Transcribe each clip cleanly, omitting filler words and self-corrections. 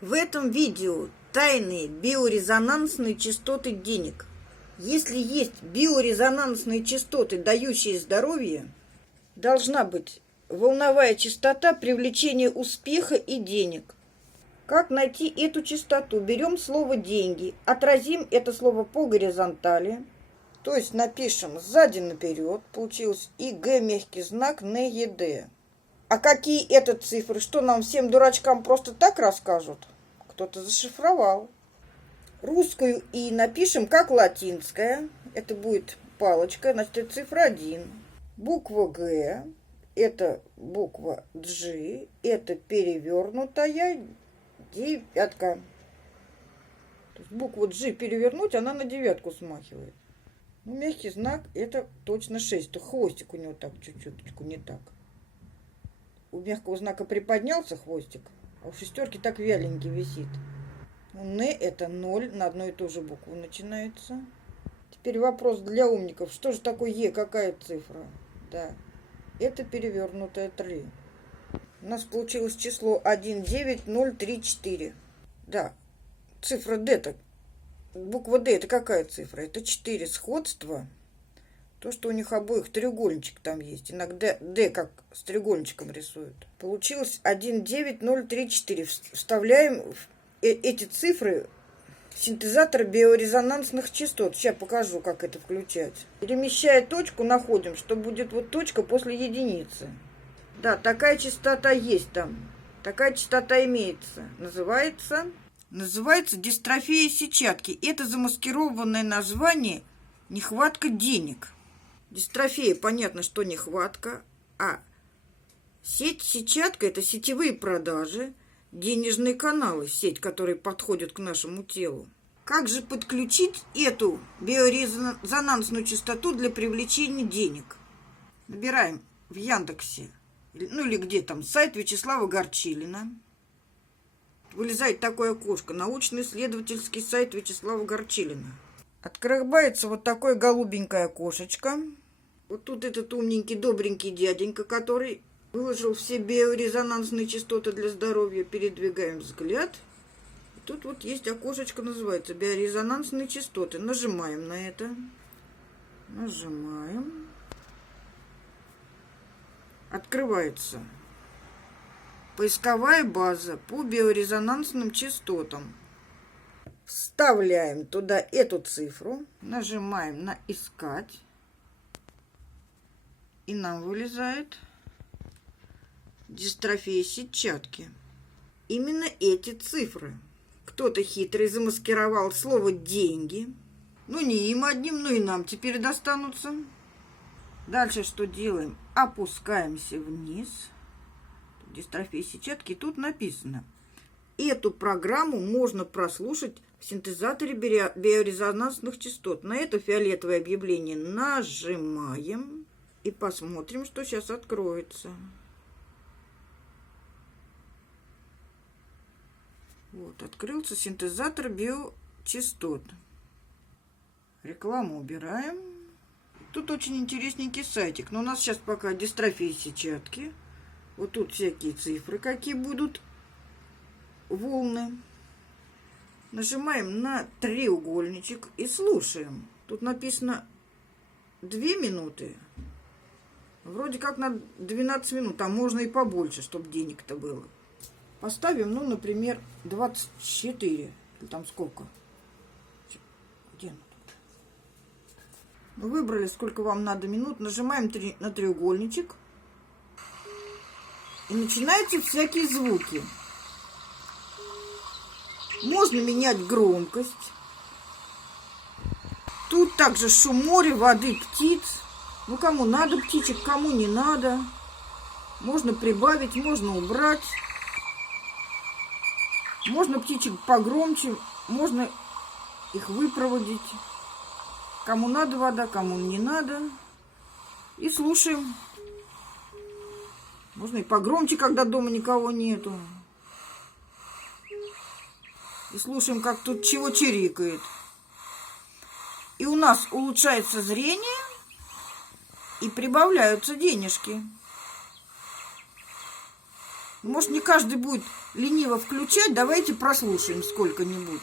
В этом видео тайные биорезонансные частоты денег. Если есть биорезонансные частоты, дающие здоровье, должна быть волновая частота привлечения успеха и денег. Как найти эту частоту? Берем слово «деньги», отразим это слово по горизонтали, то есть напишем сзади наперед, получилось ИГ мягкий знак НЕД. А какие это цифры? Что нам всем дурачкам просто так расскажут? Кто-то зашифровал. Русскую И напишем как латинская. Это будет палочка, значит, это цифра 1. Буква Г, это буква G, это перевернутая девятка. То есть букву G перевернуть, она на девятку смахивает. Ну, мягкий знак, это точно 6. То хвостик у него так чуть-чуть не так. У мягкого знака приподнялся хвостик, а у шестерки так вяленький висит. Н это 0, на одну и ту же букву начинается. Теперь вопрос для умников. Что же такое Е, какая цифра? Да, это перевернутая 3. У нас получилось число 19034. Да, цифра Д, буква Д это какая цифра? Это 4, сходство. То, что у них обоих треугольничек там есть. Иногда D как с треугольничком рисуют. Получилось 19034. Вставляем эти цифры в синтезатор биорезонансных частот. Сейчас покажу, как это включать. Перемещая точку, находим, что будет вот точка после единицы. Да, такая частота есть там. Такая частота имеется. Называется дистрофия сетчатки. Это замаскированное название нехватка денег. Дистрофия, понятно, что нехватка, а сетчатка – это сетевые продажи, денежные каналы, сеть, которые подходят к нашему телу. Как же подключить эту биорезонансную частоту для привлечения денег? Набираем в Яндексе, ну или где там, сайт Вячеслава Горчилина. Вылезает такое окошко, научно-исследовательский сайт Вячеслава Горчилина. Открывается вот такое голубенькое окошечко. Вот тут этот умненький, добренький дяденька, который выложил все биорезонансные частоты для здоровья. Передвигаем взгляд. И тут вот есть окошечко, называется биорезонансные частоты. Нажимаем на это. Нажимаем. Открывается поисковая база по биорезонансным частотам. Вставляем туда эту цифру, нажимаем на «Искать», и нам вылезает дистрофия сетчатки. Именно эти цифры. Кто-то хитрый замаскировал слово «деньги». Ну, не им одним, но и нам теперь достанутся. Дальше что делаем? Опускаемся вниз. Дистрофия сетчатки. Тут написано: эту программу можно прослушать в синтезаторе биорезонансных частот. На это фиолетовое объявление нажимаем и посмотрим, что сейчас откроется. Вот, открылся синтезатор биочастот. Рекламу убираем. Тут очень интересненький сайтик, но у нас сейчас пока дистрофия сетчатки. Вот тут всякие цифры, какие будут, волны. Нажимаем на треугольничек и слушаем. Тут написано 2 минуты. Вроде как на 12 минут, а можно и побольше, чтобы денег-то было. Поставим, ну, например, 24. Или там сколько? Где оно тут? Выбрали, сколько вам надо минут. Нажимаем на треугольничек. И начинаются всякие звуки. Можно менять громкость. Тут также шум моря, воды, птиц. Ну, кому надо птичек, кому не надо. Можно прибавить, можно убрать. Можно птичек погромче, можно их выпроводить. Кому надо вода, кому не надо. И слушаем. Можно и погромче, когда дома никого нету. И слушаем, как тут чего чирикает. И у нас улучшается зрение и прибавляются денежки. Может, не каждый будет лениво включать. Давайте прослушаем сколько-нибудь.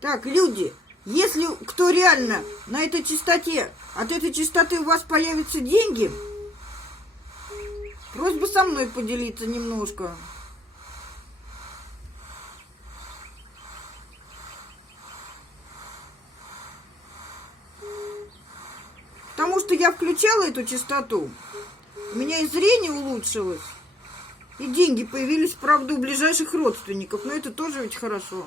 Так, люди, если кто реально на этой частоте, от этой частоты у вас появятся деньги, просьба со мной поделиться немножко. Потому что я включала эту частоту, у меня и зрение улучшилось, и деньги появились, правда, у ближайших родственников, но это тоже ведь хорошо.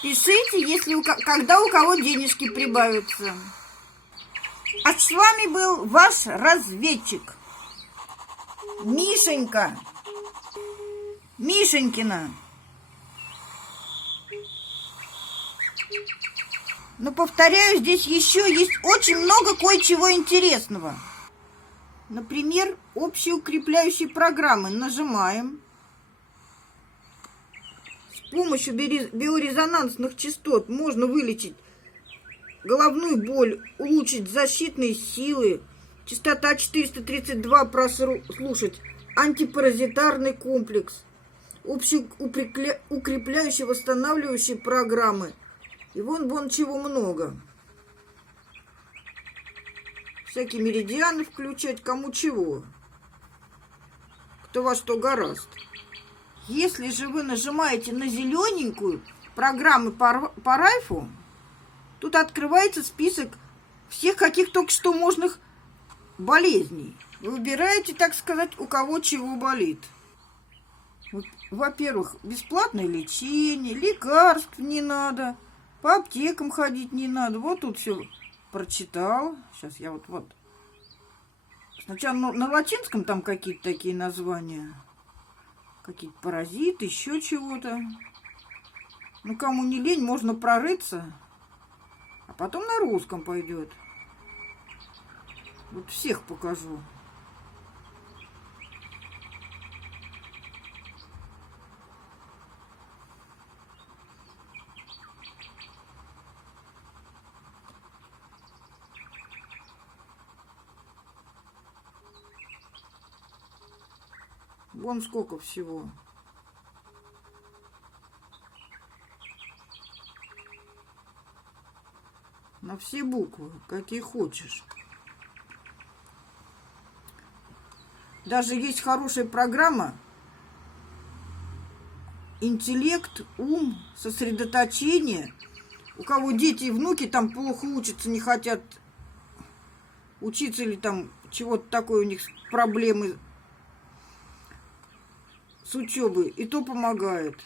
Пишите, если когда у кого денежки прибавятся. А с вами был ваш разведчик Мишенька. Мишенькина. Но повторяю, здесь еще есть очень много кое-чего интересного. Например, общеукрепляющие программы. Нажимаем. С помощью биорезонансных частот можно вылечить головную боль, улучшить защитные силы. Частота 432 прослушать. Антипаразитарный комплекс. Общеукрепляющие, восстанавливающие программы. И вон чего много. Всякие меридианы включать, кому чего. Кто во что гораст. Если же вы нажимаете на зелененькую программы по Райфу, тут открывается список всех каких только что можных болезней. Вы выбираете, так сказать, у кого чего болит. Во-первых, бесплатное лечение, лекарств не надо, по аптекам ходить не надо. Вот тут все прочитал. Сейчас я вот. Сначала на латинском там какие-то такие названия. Какие-то паразиты, еще чего-то. Ну, кому не лень, можно прорыться. А потом на русском пойдет. Вот всех покажу. Вон сколько всего. На все буквы, какие хочешь. Даже есть хорошая программа. Интеллект, ум, сосредоточение. У кого дети и внуки там плохо учатся, не хотят учиться или там чего-то такое, у них проблемы с учебой, и то помогает.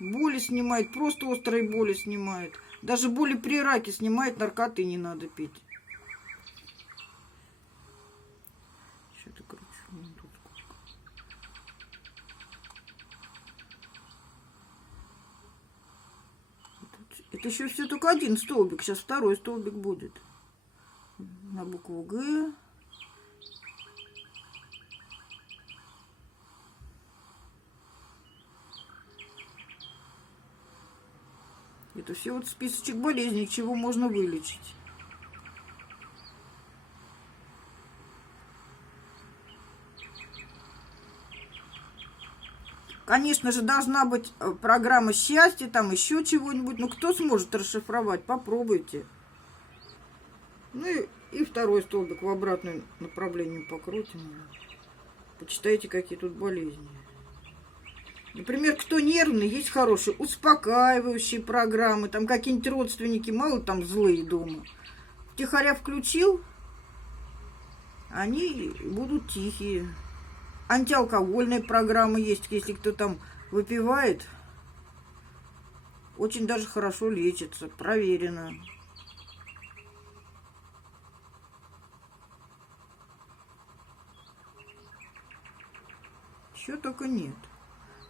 Боли снимает, просто острые боли снимает. Даже боли при раке снимает, наркоты не надо пить. Что-то кручу. Это еще все только один столбик. Сейчас второй столбик будет. На букву Г. Это все вот списочек болезней, чего можно вылечить. Конечно же, должна быть программа счастья, там еще чего-нибудь. Ну, кто сможет расшифровать? Попробуйте. Ну и второй столбик в обратном направлении покрутим. Почитайте, какие тут болезни. Например, кто нервный, есть хорошие успокаивающие программы. Там какие-нибудь родственники, мало там злые дома. Втихаря включил, они будут тихие. Антиалкогольная программа есть, если кто там выпивает. Очень даже хорошо лечится, проверено. Еще только нет.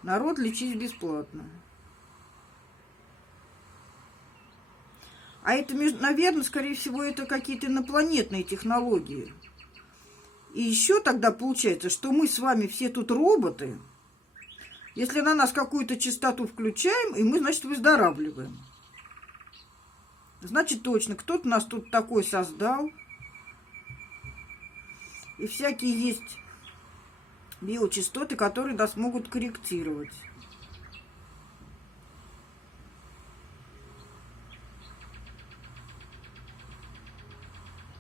Народ лечить бесплатно. А это, наверное, скорее всего, это какие-то инопланетные технологии. И еще тогда получается, что мы с вами все тут роботы. Если на нас какую-то частоту включаем, и мы, значит, выздоравливаем. Значит, точно, кто-то нас тут такой создал. И всякие есть биочастоты, которые нас могут корректировать.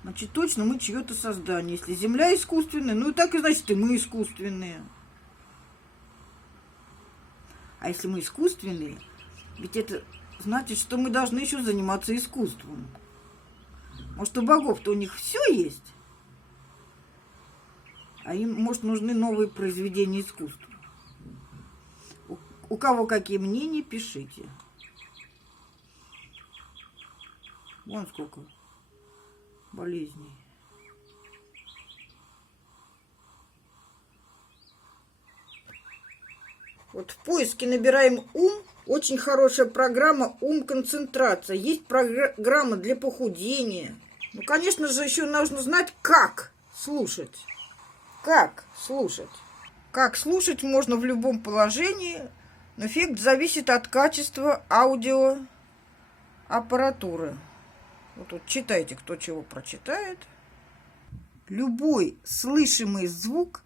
Значит, точно мы чье-то создание. Если Земля искусственная, ну и так и значит, и мы искусственные. А если мы искусственные, ведь это значит, что мы должны еще заниматься искусством. Может, у богов-то у них все есть? А им, может, нужны новые произведения искусства. У кого какие мнения, пишите. Вон сколько болезней. Вот в поиске набираем ум. Очень хорошая программа «Ум-концентрация». Есть программа для похудения. Ну, конечно же, еще нужно знать, как слушать. Как слушать? Как слушать можно в любом положении, но эффект зависит от качества аудиоаппаратуры. Вот тут читайте, кто чего прочитает. Любой слышимый звук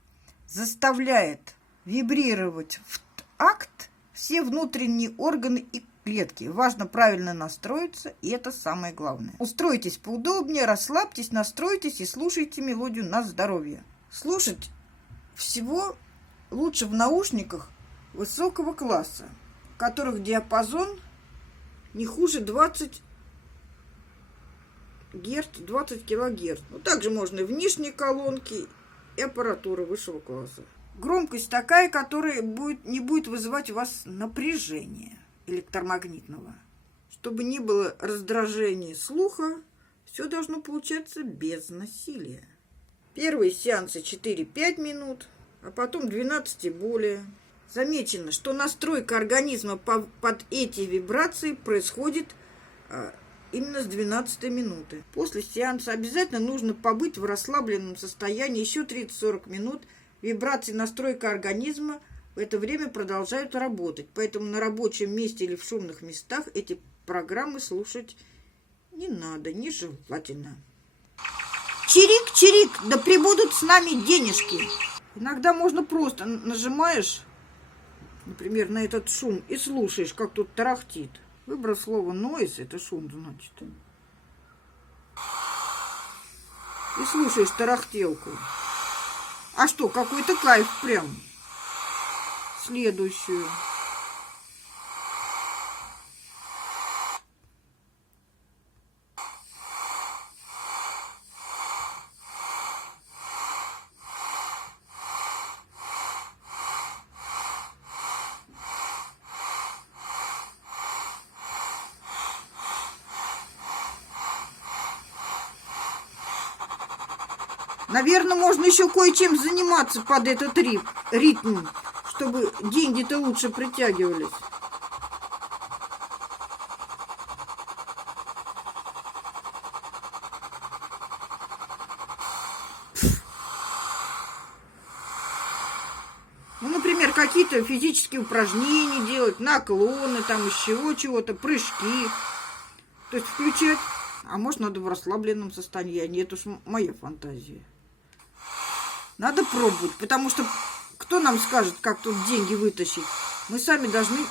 заставляет вибрировать в такт все внутренние органы и клетки. Важно правильно настроиться, и это самое главное. Устройтесь поудобнее, расслабьтесь, настройтесь и слушайте мелодию на здоровье. Слушать всего лучше в наушниках высокого класса, у которых диапазон не хуже 20 Герц, 20 килогерц. Но также можно и внешние колонки, и аппаратура высшего класса. Громкость такая, которая не будет вызывать у вас напряжение электромагнитного. Чтобы не было раздражения слуха, все должно получаться без насилия. Первые сеансы 4-5 минут, а потом 12 и более. Замечено, что настройка организма под эти вибрации происходит именно с 12 минуты. После сеанса обязательно нужно побыть в расслабленном состоянии еще 30-40 минут. Вибрации, настройка организма в это время продолжают работать. Поэтому на рабочем месте или в шумных местах эти программы слушать не надо, нежелательно. Чирик-чирик, да прибудут с нами денежки. Иногда можно просто нажимаешь, например, на этот шум и слушаешь, как тут тарахтит. Выбрал слово noise, это шум, значит. И слушаешь тарахтелку. А что, какой-то кайф прям. Следующую. Наверное, можно еще кое-чем заниматься под этот ритм, чтобы деньги-то лучше притягивались. Ну, например, какие-то физические упражнения делать, наклоны, там еще чего-то, прыжки. То есть включать. А может, надо в расслабленном состоянии. Это уж моя фантазия. Надо пробовать, потому что кто нам скажет, как тут деньги вытащить? Мы сами должны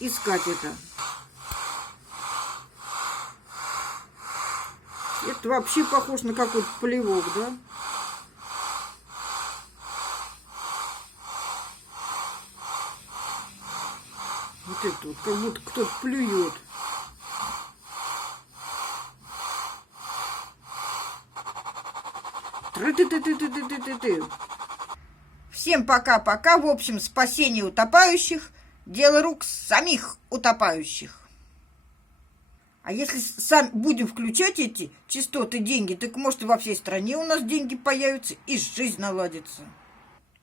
искать это. Это вообще похоже на какой-то плевок, да? Вот это вот, как будто кто-то плюет. Всем пока-пока. В общем, спасение утопающих – дело рук самих утопающих. А если сами будем включать эти частоты, деньги, так может и во всей стране у нас деньги появятся, и жизнь наладится.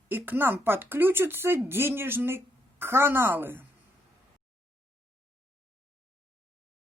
И к нам подключатся денежные каналы.